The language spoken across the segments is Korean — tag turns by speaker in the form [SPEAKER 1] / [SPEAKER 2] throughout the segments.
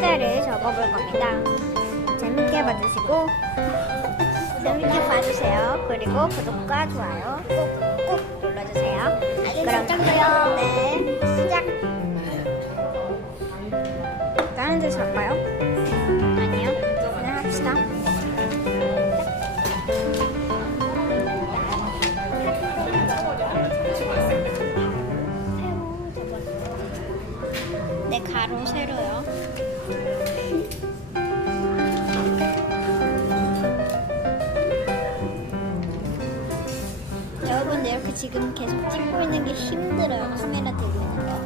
[SPEAKER 1] 있는
[SPEAKER 2] 상자를 접어볼 겁니다. 재밌게 봐주시고 재밌게 봐주세요. 그리고 구독과 좋아요 꾹꾹 눌러주세요.
[SPEAKER 1] 알림
[SPEAKER 2] 그럼
[SPEAKER 1] 설정도요.
[SPEAKER 2] 네 시작. 다른 데 접어요? 아니요. 그냥 합시다.
[SPEAKER 1] 새로 접었어요.
[SPEAKER 2] 네 가로 세로요. 지금 계속 찍고 있는 게 힘들어요. 카메라 들고 있는 거.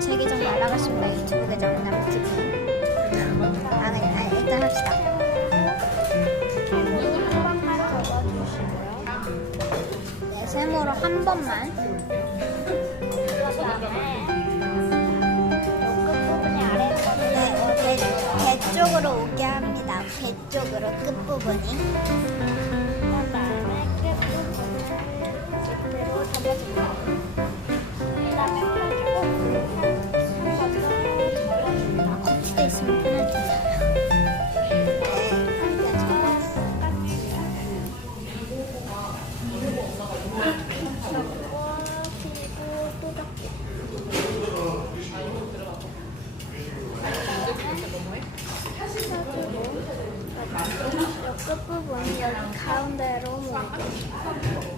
[SPEAKER 2] 제 계정 날라갔습니다. 유튜브 계정 남티브. 아, 네, 아, 일단 합시다.
[SPEAKER 1] 한 번만 접어주시고요.
[SPEAKER 2] 네, 세모로 한 번만. 네, 배 쪽으로 오게 합니다. 배 쪽으로 끝부분이.
[SPEAKER 1] 끝부분 여기 가운데로 모으고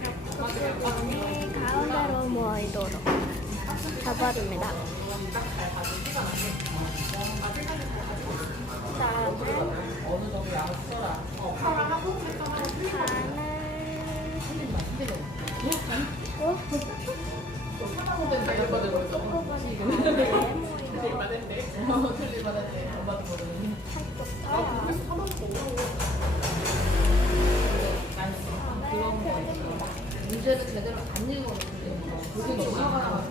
[SPEAKER 1] 접어줍니다. 그다음에
[SPEAKER 3] 문제를 제대로 안 읽어놓는데 그게 너무나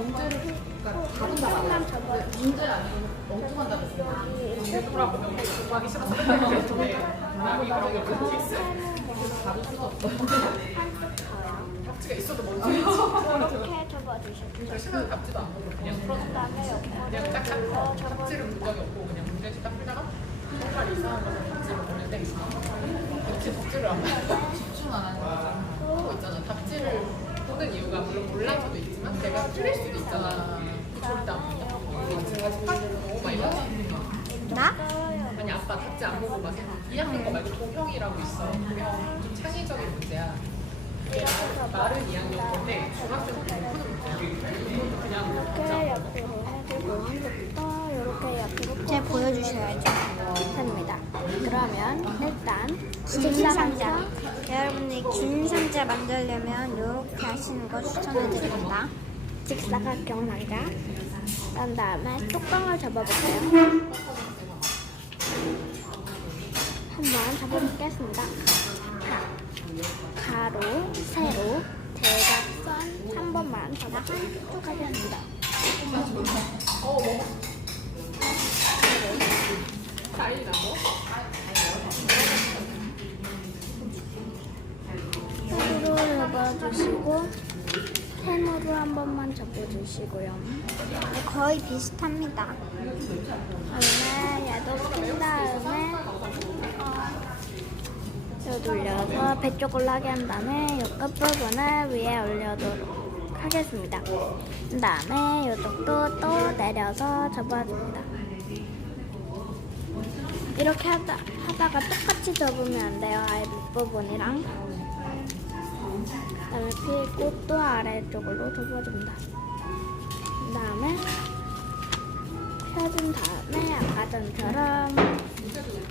[SPEAKER 3] 문제를 그러니까 답은 다 맞아요. 문제 아니고 엉뚱한 답이 있어요. 답을 수가 없어요.
[SPEAKER 1] 이렇게 접어주시고
[SPEAKER 4] 시간 답지도 안 보고 그냥 딱
[SPEAKER 1] 접어주고
[SPEAKER 4] 본 적이 없고 그냥 문제집 딱 풀다가 정말 이상한 거서 답지를 보는데 이렇게 답지를 안 보고 있잖아. 답지를 보는 이유가 물론 몰라서도 있지만 내가 틀릴 수도 있잖아. 그 절대 안 본다. 제가 막 이러지.
[SPEAKER 2] 나?
[SPEAKER 4] 아니 아빠 답지 안 보고 막 2학년 거 말고 도형이라고 있어. 도형 좀 창의적인 문제야. 나른 2학년 건데 중학생 때 푸는 문제야. 이것도 그냥
[SPEAKER 1] 이렇게 옆으로 해주고 이렇게 옆으로
[SPEAKER 2] 제 보여주셔야죠.
[SPEAKER 1] 그러면 일단
[SPEAKER 2] 긴 상자. 여러분들 긴 상자 만들려면 이렇게 하시는 거 추천해드립니다.
[SPEAKER 1] 직사각형 상자. 그런 다음에 뚜껑을 접어볼까요? 한번 접어보겠습니다. 가로, 세로, 대각선 한 번만 접어쭉 하겠습니다.
[SPEAKER 4] 과일 나고
[SPEAKER 1] 세로로 접어주시고 세모로 한 번만 접어주시고요.
[SPEAKER 2] 네, 거의 비슷합니다.
[SPEAKER 1] 다음에 얘도 핀 다음에 요 눌려서 배 쪽을 나게 한 다음에 요 끝부분을 위에 올려도록 하겠습니다. 그 다음에 요쪽도 또 내려서 접어줍니다. 이렇게 하다, 하다가 똑같이 접으면 안 돼요. 아예 밑부분이랑. 그 다음에 필고 또 아래쪽으로 접어줍니다. 그 다음에 펴준 다음에 아까 전처럼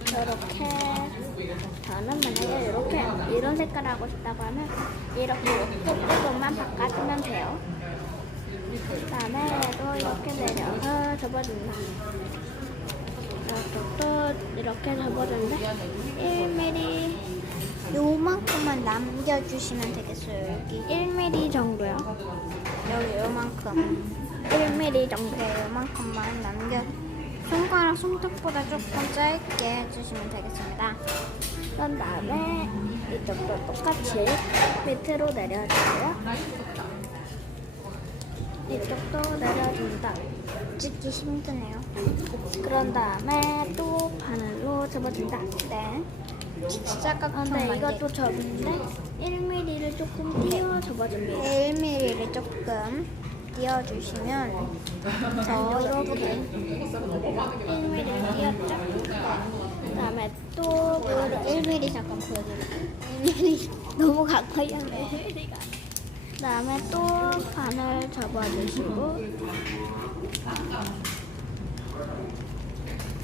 [SPEAKER 1] 이렇게 저는 만약에 이렇게 이런 색깔 하고 싶다고 하면 이렇게 끝부분만 바꿔주면 돼요. 그다음에 또 이렇게 내려서 접어준다. 이쪽도 이렇게 접어준다. 1mm
[SPEAKER 2] 요만큼만 남겨주시면 되겠어요. 여기
[SPEAKER 1] 1mm 정도요.
[SPEAKER 2] 여기 요만큼.
[SPEAKER 1] 1mm 정도.
[SPEAKER 2] 네, 요만큼만 남겨. 손가락 손톱보다 조금 짧게 해주시면 되겠습니다.
[SPEAKER 1] 그런 다음에 이쪽도 똑같이 밑으로 내려주고요. 이쪽도 내려준다.
[SPEAKER 2] 찍기 힘드네요.
[SPEAKER 1] 그런 다음에 또 바늘로 접어준다.
[SPEAKER 2] 네. 직사각형
[SPEAKER 1] 근데 이것도
[SPEAKER 2] 만들기.
[SPEAKER 1] 접는데 1mm를 조금 띄워 접어줍니다.
[SPEAKER 2] 1mm를 조금 띄워주시면 저 이렇게
[SPEAKER 1] 1mm 띄웠죠? 그 다음에 또
[SPEAKER 2] 1mm 잠깐 보여드릴게요.
[SPEAKER 1] 1mm 너무 가까이 하네 1mm가. 그다음에 또 바늘 접어주시고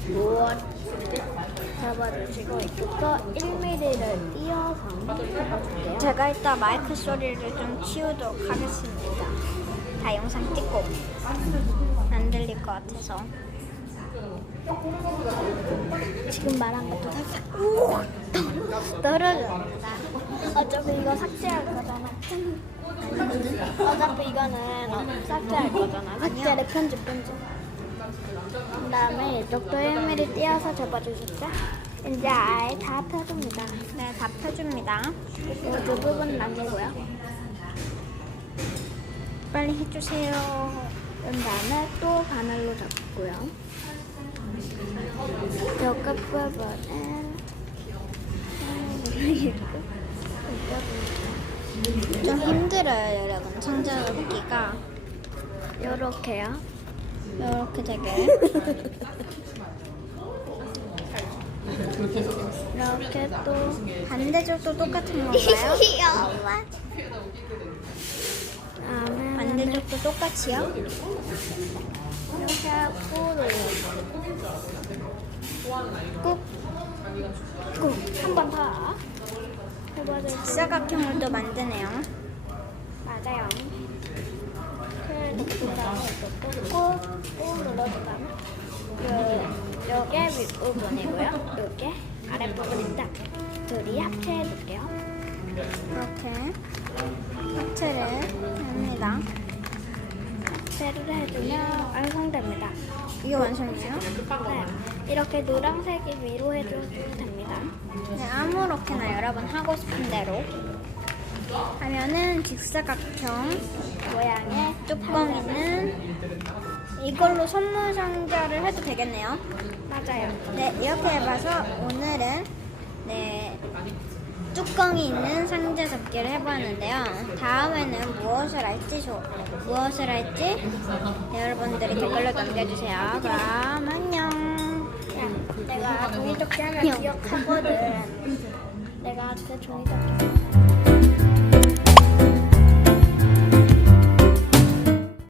[SPEAKER 1] 무엇 접어주시고 이쪽도 1mm를 띄어서 접어줄게요.
[SPEAKER 2] 제가 이따 마이크 소리를 좀 키우도록 하겠습니다. 다 영상 찍고 안 들릴 것 같아서.
[SPEAKER 1] 지금 말한 것도 살짝 오 떨어졌다. 어차피 이거 삭제할 거잖아. 어차피 이거는 어, 삭제할 거잖아. 삭제를 편집 편집. 그 다음에 이쪽도 1mm 띄어서 접어주셨죠? 이제 아예 다 펴줍니다.
[SPEAKER 2] 네, 다 펴줍니다.
[SPEAKER 1] 이두 부분 남기고요.
[SPEAKER 2] 빨리 해주세요.
[SPEAKER 1] 그런 다음에 또 바늘로 잡고요. 요 끝부분은
[SPEAKER 2] 좀 힘들어요, 여러분. 천장 긋기가
[SPEAKER 1] 요렇게요.
[SPEAKER 2] 이렇게 되게.
[SPEAKER 1] 이렇게 또
[SPEAKER 2] 반대쪽도 똑같은 건가요?
[SPEAKER 1] 다음에
[SPEAKER 2] 반대쪽도 똑같이요?
[SPEAKER 1] 이렇게 하고 꾹, 꾹, 한 번 더. 해봐야
[SPEAKER 2] 직사각형을 또 만드네요.
[SPEAKER 1] 맞아요. 그 다음에 이것도 꾹, 꾹 눌러준 다음에 요, 요게 윗부분이고요. 요게 아랫부분입니다. 둘이 합체해 줄게요.
[SPEAKER 2] 이렇게 합체를 합니다.
[SPEAKER 1] 합체를 해주면 완성됩니다.
[SPEAKER 2] 이게 완성이에요?
[SPEAKER 1] 네, 이렇게 노란색이 위로 해주면 됩니다.
[SPEAKER 2] 네, 아무렇게나 여러분 하고 싶은 대로 하면은 직사각형
[SPEAKER 1] 모양의
[SPEAKER 2] 뚜껑 있는 이걸로 선물 상자를 해도 되겠네요.
[SPEAKER 1] 맞아요.
[SPEAKER 2] 네, 이렇게 해봐서 오늘은 네 뚜껑이 있는 상자 접기를 해보았는데요. 다음에는 무엇을 할지 조, 무엇을 할지 여러분들이 댓글로 남겨주세요. 그럼 안녕.
[SPEAKER 1] 내가 종이접기 하면 기억하거든. 내가 그 종이접기